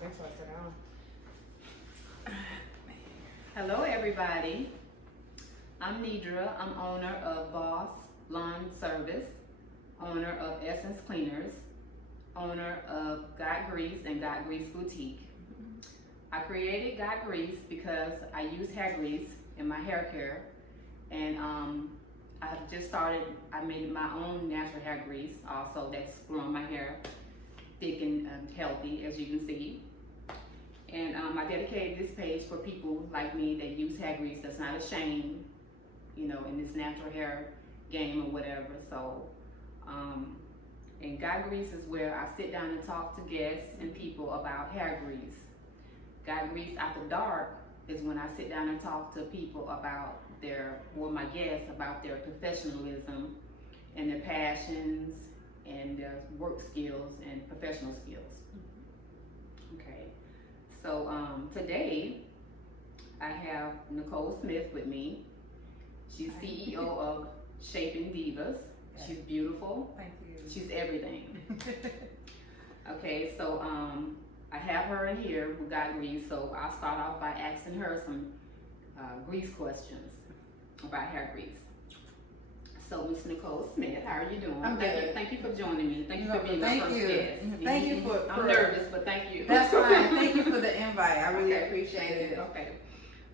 That's what I said. Hello everybody, I'm Nidra. I'm owner of Boss Lawn Service, owner of Essence Cleaners, owner of Got Grease and Got Grease Boutique. I created Got Grease because I use hair grease in my hair care, and I have just started, I made my own natural hair grease also that's growing my hair thick and healthy, as you can see. And I dedicated this page for people like me that use hair grease that's not ashamed, you know, in this natural hair game or whatever. So, and Got Grease is where I sit down and talk to guests and people about hair grease. Got Grease After Dark is when I sit down and talk to people about my guests, about their professionalism and their passions and their work skills and professional skills. Okay. So today I have Nicole Smith with me. She's CEO of Shapingdivas. She's beautiful. Thank you. She's everything. Okay, so I have her in here with Got Grease, so I'll start off by asking her some grease questions about hair grease. So, Miss Nicole Smith, how are you doing? I'm good. Thank you for joining me. Thank you for being my first guest. Thank you for. I'm nervous, but thank you. That's fine. Thank you for the invite. I really Okay. appreciate it. Okay.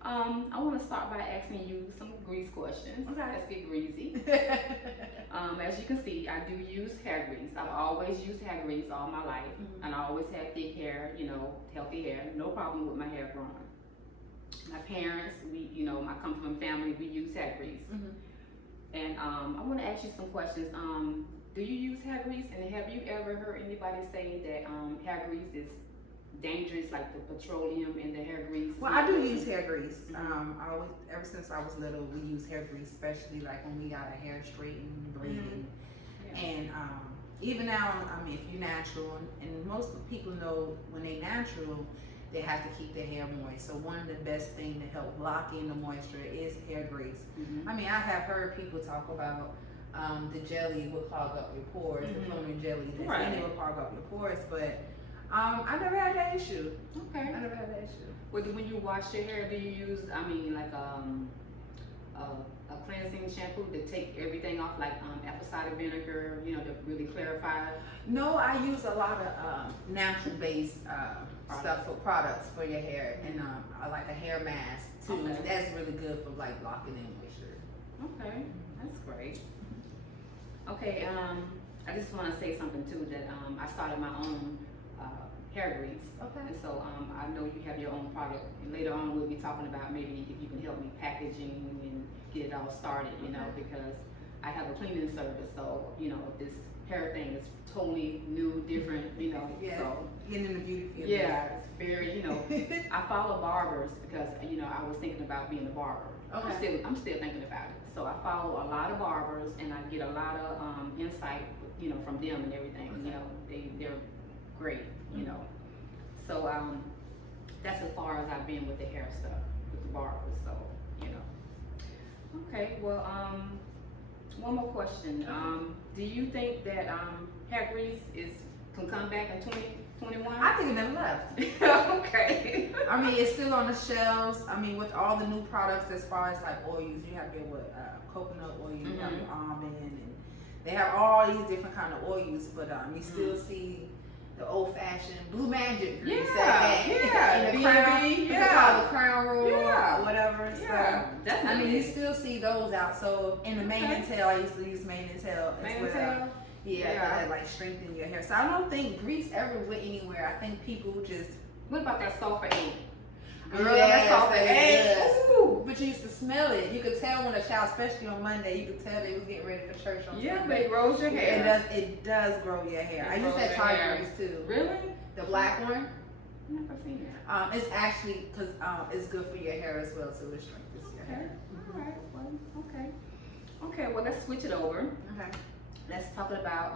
I want to start by asking you some grease questions. Okay. Let's get greasy. As you can see, I do use hair grease. I've always used hair grease all my life, and I always had thick hair, you know, healthy hair. No problem with my hair growing. My parents, I come from a family, we use hair grease. And I want to ask you some questions. Do you use hair grease? And have you ever heard anybody say that hair grease is dangerous, like the petroleum in the hair grease? Well, I do use hair grease. I always, ever since I was little, we use hair grease, especially like when we got our hair straightened, braided. Yeah. And even now, I mean, if you're natural, and most people know when they natural, they have to keep their hair moist. So one of the best things to help lock in the moisture is hair grease. I mean, I have heard people talk about the jelly will clog up your pores, the plumbing jelly that's in it will clog up your pores, but I never had that issue. Okay. I never had that issue. When you wash your hair, do you use, like a cleansing shampoo to take everything off, like apple cider vinegar, to really clarify? No, I use a lot of natural based stuff for products for your hair, and I like a hair mask too. Okay. That's really good for like locking in moisture. Okay, that's great. Okay, I just want to say something too, that I started my own hair grease. Okay. And so I know you have your own product, and later on we'll be talking about maybe if you can help me packaging and get it all started, because I have a cleaning service, so if this hair thing is totally new, different, Yeah. so Getting in the beauty field. yeah, it's very, I follow barbers because I was thinking about being a barber. Okay. I'm still thinking about it. So I follow a lot of barbers, and I get a lot of insight, from them and everything. Okay. They're great, So that's as far as I've been with the hair stuff, with the barbers. So Okay. Well, one more question. Do you think that hair grease can come back in 2021? I think it never left. Okay. I mean, it's still on the shelves. I mean, with all the new products, as far as like oils, you have your coconut oil, you have your almond, and they have all these different kind of oils. But you still see the old-fashioned Blue Magic grease. Yeah. In the crown, the crown roll Yeah. or whatever. Yeah, So definitely. I mean, you still see those out. So in the mane and tail, I used to use mane and tail as well. Yeah, that like strengthen your hair. So I don't think grease ever went anywhere. I think people just. What about that sulfur 8? Girl, that sulfur Ooh, but you used to smell it. You could tell when a child, especially on Monday, you could tell they was getting ready for church on Yeah, Sunday. but it grows your hair. It does grow your hair. I use grows that your Tiger hair. grease too. Really? The black one. I've never seen that. It's actually because it's good for your hair as well, so it strengthens your Okay. hair. All right. Well, okay. Okay. Well, let's switch it over. Okay. Let's talk about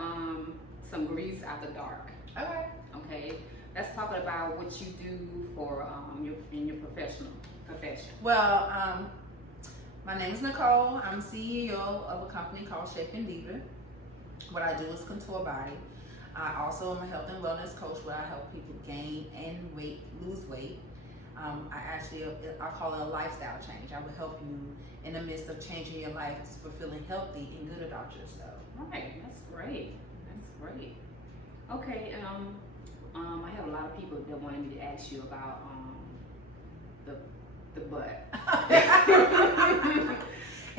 some grease after dark. Okay. Okay. Let's talk about what you do for in your profession. Well, my name is Nicole. I'm CEO of a company called Shapingdivas. What I do is contour body. I also am a health and wellness coach where I help people gain and lose weight. I call it a lifestyle change. I will help you in the midst of changing your life for feeling healthy and good about yourself. Right, that's great. That's great. Okay, I have a lot of people that wanted me to ask you about the butt.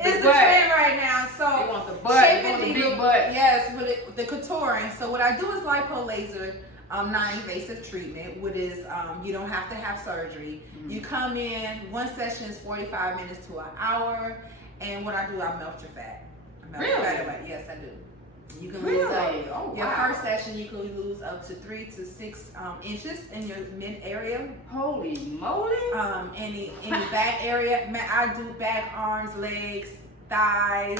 It's the trend right now. So they want the butt, they want the big butt. Yes, with the contouring. So what I do is lipo laser, non-invasive treatment, which is you don't have to have surgery. Mm-hmm. You come in, one session is 45 minutes to an hour, and what I do, I melt your fat. I melt your fat away. Yes, I do. You can lose your first session. You can lose up to 3 to 6 inches in your mid area. Holy moly! Any back area. I do back, arms, legs, thighs,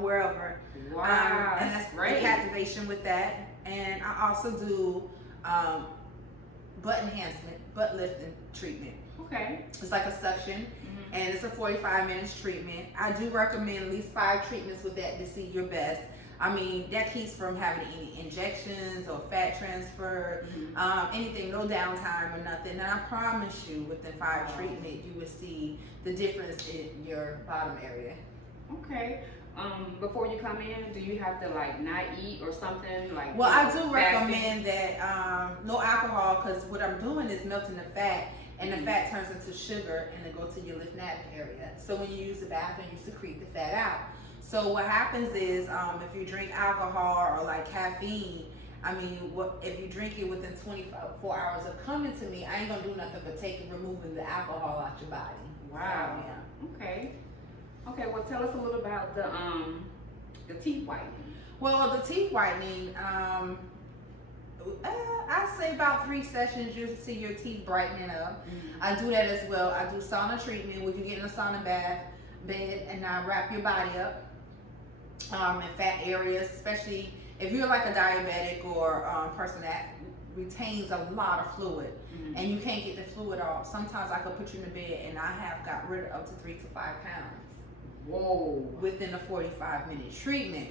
wherever. Wow, and that's great. The activation with that. And I also do butt enhancement, butt lifting treatment. Okay. It's like a suction. And it's a 45 minutes treatment. I do recommend at least 5 treatments with that to see your best. I mean, that keeps from having any injections or fat transfer, anything, no downtime or nothing. And I promise you, within 5 treatments, you will see the difference in your bottom area. Okay. Before you come in, do you have to like not eat or something like? Well, I do recommend that no alcohol, because what I'm doing is melting the fat, and the fat turns into sugar, and it goes to your lymphatic area. So when you use the bathroom, you secrete the fat out. So what happens is, if you drink alcohol or like caffeine, I mean, if you drink it within 24 hours of coming to me, I ain't gonna do nothing but removing the alcohol out your body. Wow. So, yeah. Okay. Okay. Well, tell us a little about the teeth whitening. Well, the teeth whitening, I say about 3 sessions you'll see your teeth brightening up. I do that as well. I do sauna treatment where you get in a sauna bed and I wrap your body up. In fat areas, especially if you're like a diabetic or person that retains a lot of fluid and you can't get the fluid off. Sometimes I could put you in the bed and I have got rid of up to 3 to 5 pounds. Whoa! Within a 45-minute treatment.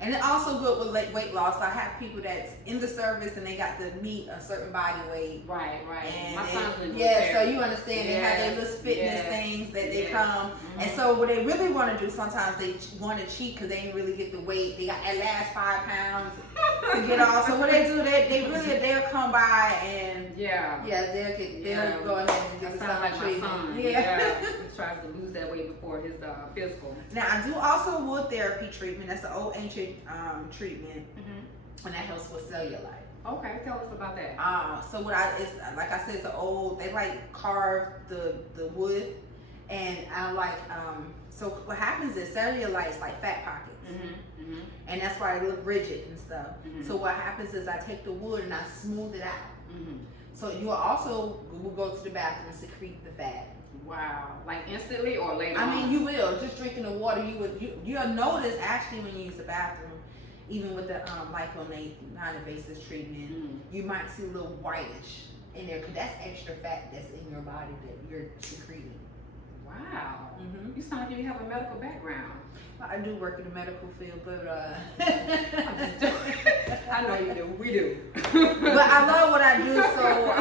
And it's also good with weight loss. I have people that's in the service and they got to meet a certain body weight. Right. And my son's been so you understand they have their little fitness things that they come. And so what they really want to do, sometimes they want to cheat because they didn't really get the weight. They got that last 5 pounds to get off. So what they do, they'll come by and they'll go ahead and get the like treatment. My son. He tries to lose that weight before his physical. Now I do also wood therapy treatment. That's an old ancient treatment, and that helps with cellulite. Okay, tell us about that. So it's like I said, they like carve the wood, and I like so what happens is cellulite is like fat pockets, and that's why they look rigid and stuff. So what happens is I take the wood and I smooth it out. So you also will go to the bathroom and secrete the fat. Wow, like instantly or later I mean, you will. Just drinking the water, you'll notice actually when you use the bathroom, even with the lipo non-invasive treatment, you might see a little whitish in there because that's extra fat that's in your body that you're secreting. Wow. You sound like you have a medical background. I do work in the medical field, but I know you do. We do. But I love what I do, so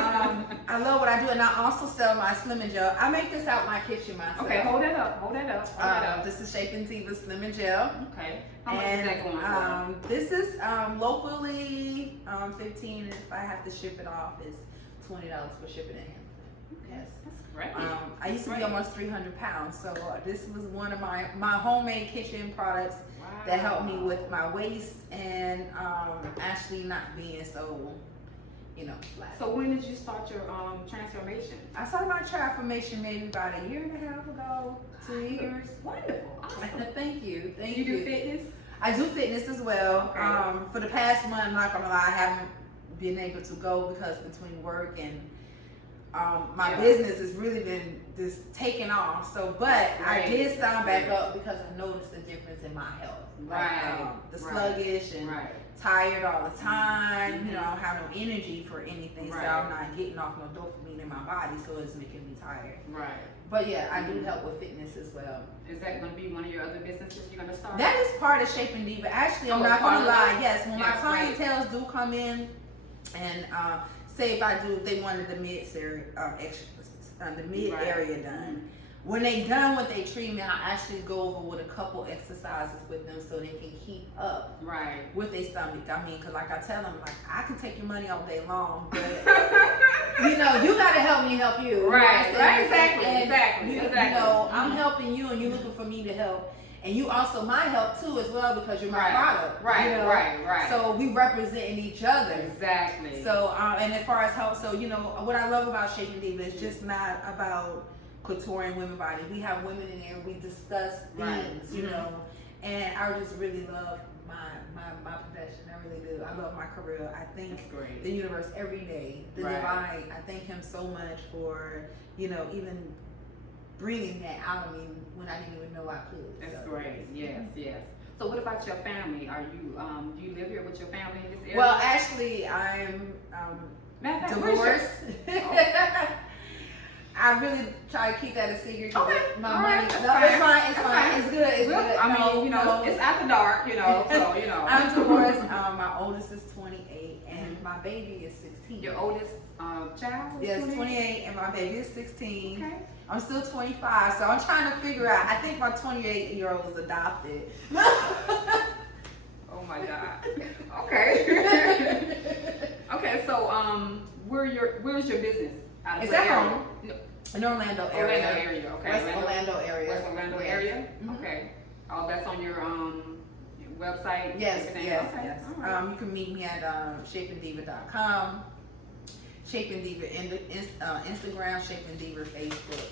I love what I do, and I also sell my Slimming Gel. I make this out my kitchen myself. Okay, hold that up. This is Shapingdivas Slimming Gel. Okay. How much is that going for? This is locally $15. If I have to ship it off, it's $20 for shipping it in. Yes. Right. I used to be almost 300 pounds, so this was one of my homemade kitchen products that helped me with my waist and actually not being so, flat. So when did you start your transformation? I started my transformation maybe about a year and a half ago, 2 years. Wonderful. Awesome. Thank you. You do fitness? I do fitness as well. Okay. For the past month, I'm not gonna lie, I haven't been able to go because between work and my Yeah. business has really been just taking off. So, but I Great. did sign back Great. up because I noticed the difference in my health. Right. The Right. sluggish and Right. tired all the time. Mhm. You know, I don't have no energy for anything, so Right. I'm not getting off no dopamine in my body, so it's making me tired. Right. But yeah, I do help with fitness as well. Is that going to be one of your other businesses you're going to start? That is part of Shaping Diva. Actually, I'm Oh, not it's part gonna of lie. it? Yes, when my Yes, right. clientels do come in and say if they wanted the mid the mid Right. area done. When they done with their treatment, I actually go over with a couple exercises with them so they can keep up Right. with their stomach. I mean, cause like I tell them, like I can take your money all day long, but you know, you gotta help me help you. Right, You know what I'm right, saying? exactly, And exactly, you, exactly. You know, I'm Mhm. helping you, and you looking for me to help, and you also my help too as well because you're my Right. product. Right, you know? right, right. So we representing each other. Exactly. So and as far as help, so you know what I love about Shaping Diva is just not about contouring women body. We have women in there. We discuss Right. things, you Mhm. know, and I just really love my profession. I really do. I love my career. I thank That's great. the universe every day. The Right. divine. I thank him so much for even bringing that out of me when I didn't even know I could. That's So. great. Yes, yes. So what about your family? Are you do you live here with your family in this area? Well, actually, I'm Matter of fact, where's your- divorced. I really try to keep that a secret. 'Cause Okay. my All money. right. That's No, fine. it's fine. It's That's fine. fine. It's good. It's Well, good. I mean, No, you know, no. it's after dark, you know, so you know. I'm divorced. My oldest is 28, and my baby is 16. Your oldest child? is Yes, 28? 28, and my baby is 16. Okay. I'm still 25, so I'm trying to figure out. I think my 28-year-old is adopted. Oh my God. Okay. Okay, so where's your business? Out of It's what at area? home. No, In Orlando area. Orlando area. Okay. West Orlando area. West Orlando Yes. area. Mhm. Okay. Oh, that's on your website. Yes, everything? yes, Okay. yes. All right. You can meet me at shapingdiva.com, Shaping Diva Instagram, Shaping Diva Facebook.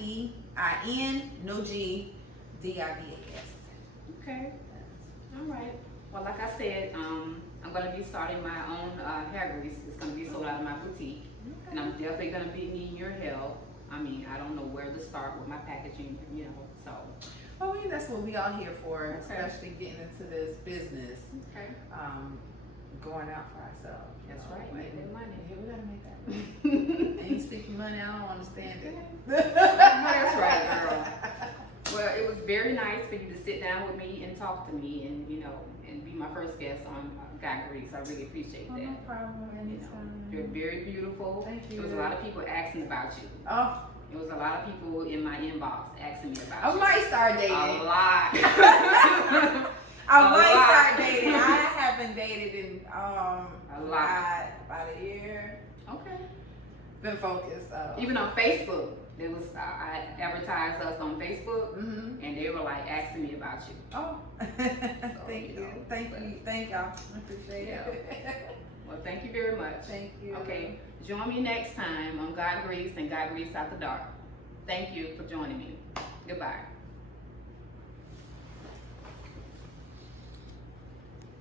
SHIPIN, no G, DIVAS. Okay. All right. Well, like I said, I'm going to be starting my own hair grease. It's going to be sold out of my boutique. And I'm definitely going to be needing your help. I mean, I don't know where to start with my packaging, you know, so. Well, that's what we all here for, Okay. especially getting into this business, Okay. going out for ourselves. That's right, Like, make that money. Yeah, we gotta make that money. And you speaking money, I don't understand it. That's right, girl. Well, it was very nice for you to sit down with me and talk to me and, you know, and be my first guest on Got Grease. I really appreciate Oh, that. no problem, You know, anytime. you're very beautiful. Thank you. There was a lot of people asking about you. Oh, There was a lot of people in my inbox asking me about I you. might start A dating. lot. I A might lot. start dating. I haven't dated in A lot. about a year. Okay. Been focused. Even on Facebook, there was I advertised us on Facebook, Mm-hmm. and they were like asking me about you. Oh, thank you you, know, thank but- you, thank y'all. I appreciate it. Well, thank you very much. Thank you. Okay, join me next time on God Grease and God Grease After Dark. Thank you for joining me. Goodbye.